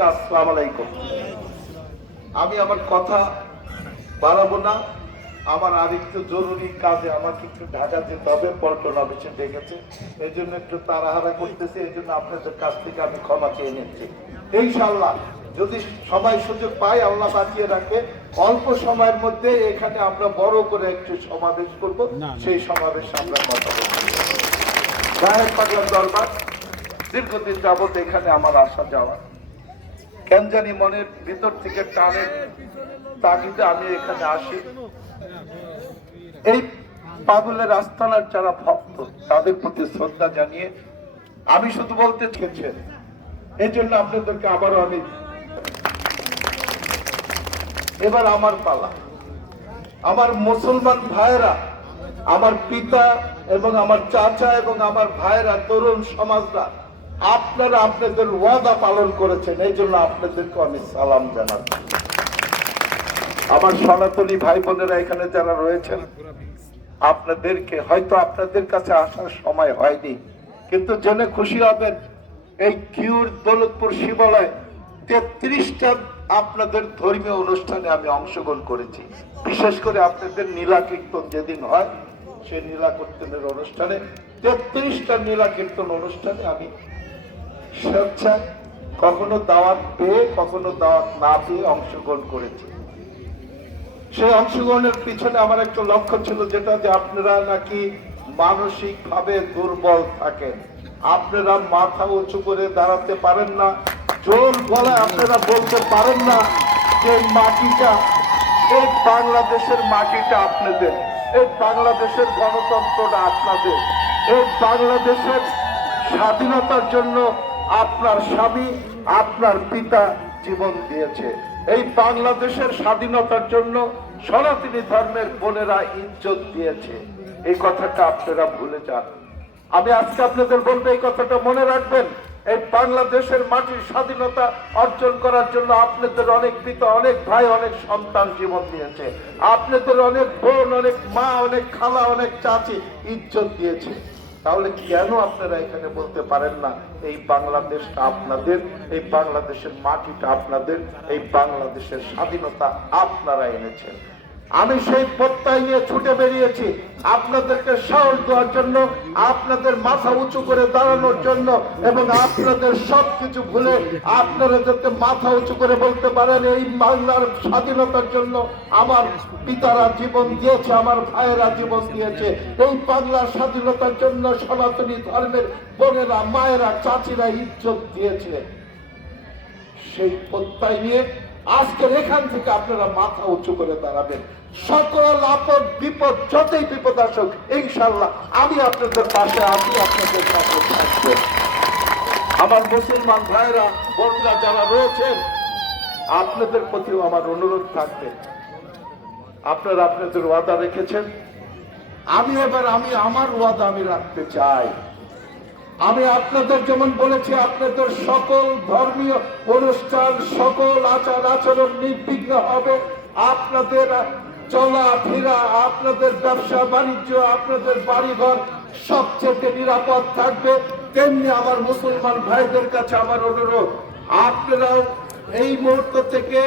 সবাইকে আসসালাম আলাইকুম আমি আমার কথা বাড়াবো না। আমার আরেকটু জরুরি কাজে আমাকে একটু ঢাকা যেতে হবে পল্টন অফিসে ডেকেছে। এই জন্য একটু তাড়াহাড়া করতেছি এই জন্য আপনাদের কাছ থেকে আমি ক্ষমা চেয়ে নিচ্ছি। ইনশাল্লাহ যদি সবাই সুযোগ পায় আল্লাহ বাঁচিয়ে রাখে অল্প সময়ের মধ্যে এখানে আমরা বড় করে একটু সমাবেশ করব। সেই সমাবেশ আমরা কথা বলব। গায়ের দরবার দীর্ঘদিন যাবত এখানে আমার আসা যাওয়া। কেন জানি মনের ভিতর থেকে টানের তাগিদে আমি এখানে আসি। এই পাগলের আস্তানার যারা ভক্ত, তাদের প্রতি শ্রদ্ধা জানিয়ে আমি শুধু বলতে চেয়েছেন এই জন্য আপনাদেরকে আবারও আমি এবার আমার পালা। আমার মুসলমান ভাইয়েরা, আমার পিতা এবং আমার চাচা এবং আমার ভাইয়েরা, তরুণ সমাজরা আপনারা আপনাদের ওয়াদা পালন করেছেন, এই জন্য আপনাদেরকে আমি সালাম জানাচ্ছি। আমার সনাতনী ভাই বোনেরা এখানে যারা রয়েছেন, আপনাদেরকে, হয়তো আপনাদের কাছে আসার সময় হয়নি, কিন্তু জেনে খুশি হবেন, এই কিউর দৌলতপুর শিবালয় তেত্রিশটা আপনাদের ধর্মীয় অনুষ্ঠানে আমি অংশগ্রহণ করেছি। বিশেষ করে আপনাদের নীলা কীর্তন যেদিন হয়, সেই নীলা কীর্তনের অনুষ্ঠানে, তেত্রিশটা নীলা কীর্তন অনুষ্ঠানে আমি স্বেচ্ছায় কখনো দাওয়াত পেয়ে, কখনো দাওয়াত না পেয়ে অংশগ্রহণ করেছি। সেই অংশগ্রহণের পিছনে আমার একটা লক্ষ্য ছিল যেটা যে আপনারা নাকি মানসিক ভাবে দুর্বল থাকেন। আপনারা মাথা উঁচু করে দাঁড়াতে পারেন না, জোর গলায় আপনারা বলতে পারেন না যে মাটিটা, এই বাংলাদেশের মাটিটা আপনাদের, এই বাংলাদেশের গণতন্ত্রটা আপনাদের, এই বাংলাদেশের স্বাধীনতার জন্য আপনার স্বামী আপনার পিতা জীবন দিয়েছে। এই বাংলাদেশের স্বাধীনতার জন্য সনাতনী ধর্মের বোনেরা ইজ্জত দিয়েছে। এই কথাটা আপনারা ভুলে যান। আমি আজকে আপনাদের বলব, এই কথাটা মনে রাখবেন। এই বাংলাদেশের মাটির স্বাধীনতা অর্জন করার জন্য আপনাদের অনেক পিতা, অনেক ভাই, অনেক সন্তান জীবন দিয়েছে। আপনাদের অনেক বোন, অনেক মা, অনেক খালা, অনেক চাচি ইজ্জত দিয়েছে। তাহলে কেন আপনারা এখানে বলতে পারেন না, এই বাংলাদেশটা আপনাদের, এই বাংলাদেশের মাটিটা আপনাদের, এই বাংলাদেশের স্বাধীনতা আপনারা এনেছেন? আমি সেই প্রত্যয় নিয়ে ছুটে বেরিয়েছি আপনাদেরকে সাহস দেওয়ার জন্য, আপনাদের মাথা উঁচু করে দাঁড়ানোর জন্য এবং আপনাদের সবকিছু ভুলে আপনারা যাতে মাথা উঁচু করে বলতে পারেন, এই বাংলার স্বাধীনতার জন্য আমার পিতারা জীবন দিয়েছে, আমার ভাইয়েরা জীবন দিয়েছে। এই বাংলার স্বাধীনতার জন্য সনাতনী ধর্মের বোনেরা, মায়েরা, চাচিরা ইজ্জত দিয়েছে। সেই প্রত্যয় নিয়ে আজকের এখান থেকে আপনারা মাথা উঁচু করে দাঁড়াবেন। সকল আপদ বিপদ, যতই বিপদ আসুক ইনশাল্লাহ আমি আপনাদের পাশে আমি আপনাদের পাশে থাকব আমার মুসলমান ভাইরা, বোনরা যারা রয়েছেন, আপনাদের প্রতিও আমার অনুরোধ থাকবে। আপনারা আপনাদের ওয়াদা রেখেছেন। আমি এবার, আমি আমার ওয়াদা আমি রাখতে চাই। আমি আপনাদের যেমন বলেছি, আপনাদের সকল ধর্মীয় অনুষ্ঠান, সকল আচার আচরণ নির্বিঘ্ন হবে। আপনাদের চলা ফেরা আপনাদের ব্যবসা, বাণিজ্য, আপনাদের বাড়িঘর সবচেয়ে নিরাপদ থাকবে। তেমনি আমার মুসলমান ভাইদের কাছে আমার অনুরোধ, আপনারাও এই মুহূর্ত থেকে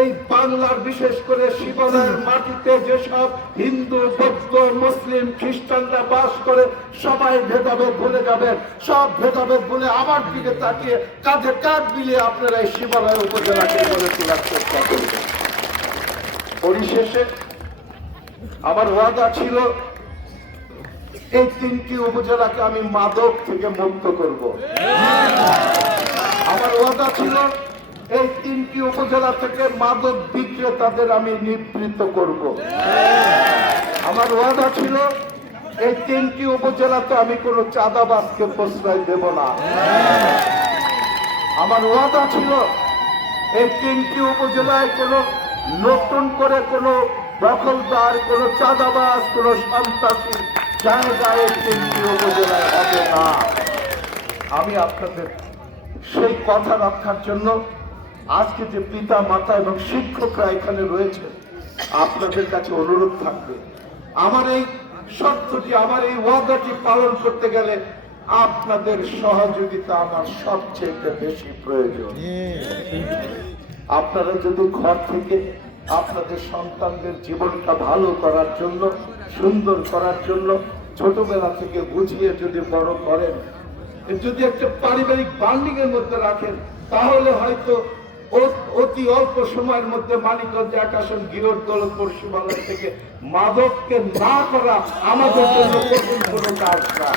এই বাংলার বিশেষ করে শিবালয়ের মাটিতে যেসব হিন্দু, বৌদ্ধ, মুসলিম খ্রিস্টানরা বাস করে, সবাই ভেদাভেদ ভুলে যাবেন সব ভেদাভেদ ভুলে আমার দিকে তাকিয়ে কাঁধে কাঁধ মিলিয়ে আপনারা এই শিবালয় উপজেলাকে গড়ে তোলার চেষ্টা করবেন পরিশেষে আমার ওয়াদা ছিল, এই তিনটি উপজেলাকে আমি মাদক থেকে মুক্ত করব। আমার ওয়াদা ছিল এই তিনটি উপজেলা থেকে মাদক বিক্রেতাদের আমি নিবৃত্ত করব। আমার ওয়াদা ছিল, এই তিনটি উপজেলাতে আমি কোনো চাঁদাবাজকে প্রশ্রয় দেব না। আমার ওয়াদা ছিল, এই তিনটি উপজেলায় কোনো নতুন করে কোনো দখলদার, কোনো চাঁদাবাজ, কোনো সন্ত্রাসী জায়গায় তিনটি উপজেলায় হবে না। আমি আপনাদের সেই কথা রক্ষার জন্য আজকে যে পিতা, মাতা এবং শিক্ষকরা এখানে রয়েছে, আপনাদের কাছে অনুরোধ থাকবে। আমার এই শর্তটি, আমার এই ওয়াদাটি পালন করতে গেলে আপনাদের সহযোগিতা আমার সবচেয়ে বেশি প্রয়োজন। আপনারা যদি ঘর থেকে আপনাদের সন্তানদের জীবনটা ভালো করার জন্য, সুন্দর করার জন্য ছোটবেলা থেকে বুঝিয়ে যদি বড় করেন, যদি একটা পারিবারিক বান্ডিং এর মধ্যে রাখেন, তাহলে হয়তো অতি অল্প সময়ের মধ্যে মানিকগঞ্জ আকাশন গিরোড দৌলতপুর সীমান্ত থেকে মাদককে না করা আমাদের জন্য কঠিন কোনো কাজ না।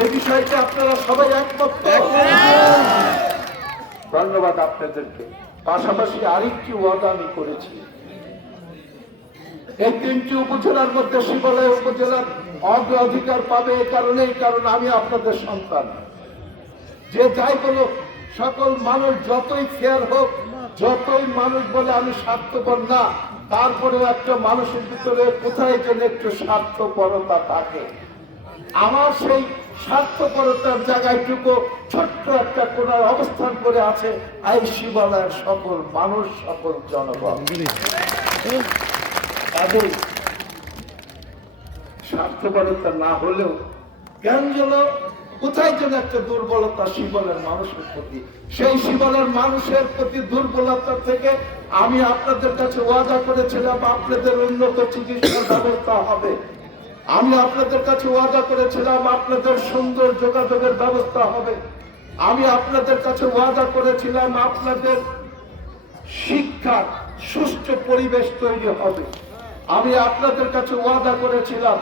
এই বিষয়টা আপনারা সবাই একমত ধন্যবাদ আপনাদেরকে। পাশাপাশি আরেকটি ওয়াদা আমি করেছি। এই তিনটি উপজেলার মধ্যে শিবালয় উপজেলার অগ্রাধিকার পাবে এই কারণেই, কারণ আমি আপনাদের সন্তান। যে যাই বলুক, সকল মানুষ যতই ফেয়ার হোক যতই মানুষ বলে আমি স্বার্থপর না তারপরে একটা মানুষের ভিতরে কোথায় যেন একটু স্বার্থপরতা থাকে। আমার সেই স্বার্থপরতার জায়গাটুকু ছোট্ট একটা কোনার অবস্থান করে আছে এই শিবালয়ের সকল মানুষ, সকল জনগণ। কাজেই স্বার্থপরতা না হলেও জ্ঞান যেন কোথায় যেন একটা দুর্বলতা শিবলের মানুষের প্রতি? সেই শিবলের মানুষের প্রতি দুর্বলতা থেকে আমি আপনাদের কাছে ওয়াদা করেছিলাম, আপনাদের উন্নত চিকিৎসার ব্যবস্থা হবে। আমি আপনাদের কাছে ওয়াদা করেছিলাম, আপনাদের সুন্দর যোগাযোগের ব্যবস্থা হবে। আমি আপনাদের কাছে ওয়াদা করেছিলাম, আপনাদের শিক্ষার সুষ্ঠু পরিবেশ তৈরি হবে। আমি আপনাদের কাছে ওয়াদা করেছিলাম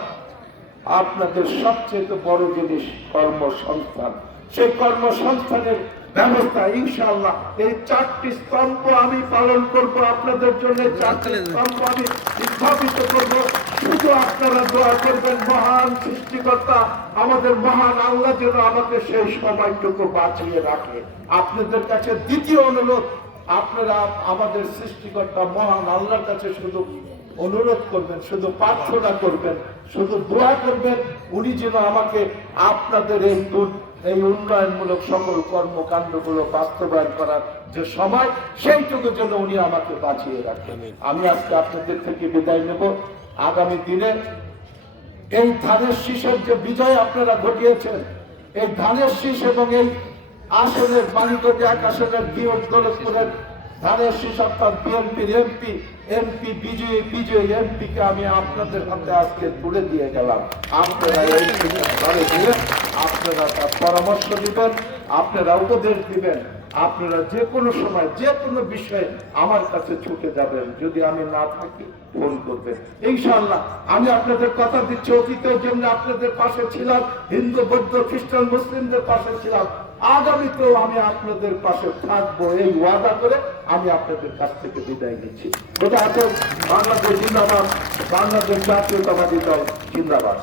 আপনাদের সবচেয়ে বড় জিনিস কর্মসংস্থান। সেই কর্মসংস্থানের ব্যবস্থা ইনশাআল্লাহ এই চারটি স্তম্ভ আমি পালন করব আপনাদের জন্য চারটি স্তম্ভ আমি স্থাপিত করব। শুধু আপনারা দোয়া করবেন মহান সৃষ্টিকর্তা আমাদের মহান আল্লাহ যেন আমাকে সেই সময়টুকু বাঁচিয়ে রাখে। আপনাদের কাছে দ্বিতীয় অনুরোধ আপনারা আমাদের সৃষ্টিকর্তা মহান আল্লাহর কাছে শুধু অনুরোধ করবেন, শুধু প্রার্থনা করবেন, শুধু দোয়া করবেন, উনি যেন আমাকে আপনাদের এই এই উন্নয়নমূলক সকল কর্মকাণ্ডগুলো বাস্তবায়ন করার যে সময়, সেইটুকু যেন উনি আমাকে বাঁচিয়ে রাখেন। আমি আজকে আপনাদের থেকে বিদায় নেব। আগামী দিনে এই ধানের শীষের যে বিজয় আপনারা ঘটিয়েছেন, এই ধানের শীষ এবং এই আসনের মানিকগঞ্জ এক আসনের বিয়োগ দৌলতপুরের ধানের সরকার বিএনপি এমপি এমপি বিজয়ী এমপি কে আমি আপনাদের হাতে আজকে তুলে দিয়ে গেলাম। আপনারা ঘরে দিয়ে আপনারা তার পরামর্শ দিবেন, আপনারা উপদেশ দিবেন। আপনারা যে কোনো সময়, যে কোনো বিষয়ে আমার কাছে ছুটে যাবেন, যদি আমি না থাকি, ফোন করবেন। ইনশাআল্লাহ, আমি আপনাদের কথা দিচ্ছি, অতীতের জন্য আপনাদের পাশে ছিলাম, হিন্দু, বৌদ্ধ, খ্রিস্টান, মুসলিমদের পাশে ছিলাম। আগামীতেও আমি আপনাদের পাশে থাকব, এই ওয়াদা করে আমি আপনাদের কাছ থেকে বিদায় নিচ্ছি। গোটা আছে বাংলাদেশ জিন্দাবাদ, বাংলাদেশ জাতীয়তাবাদী দল জিন্দাবাদ।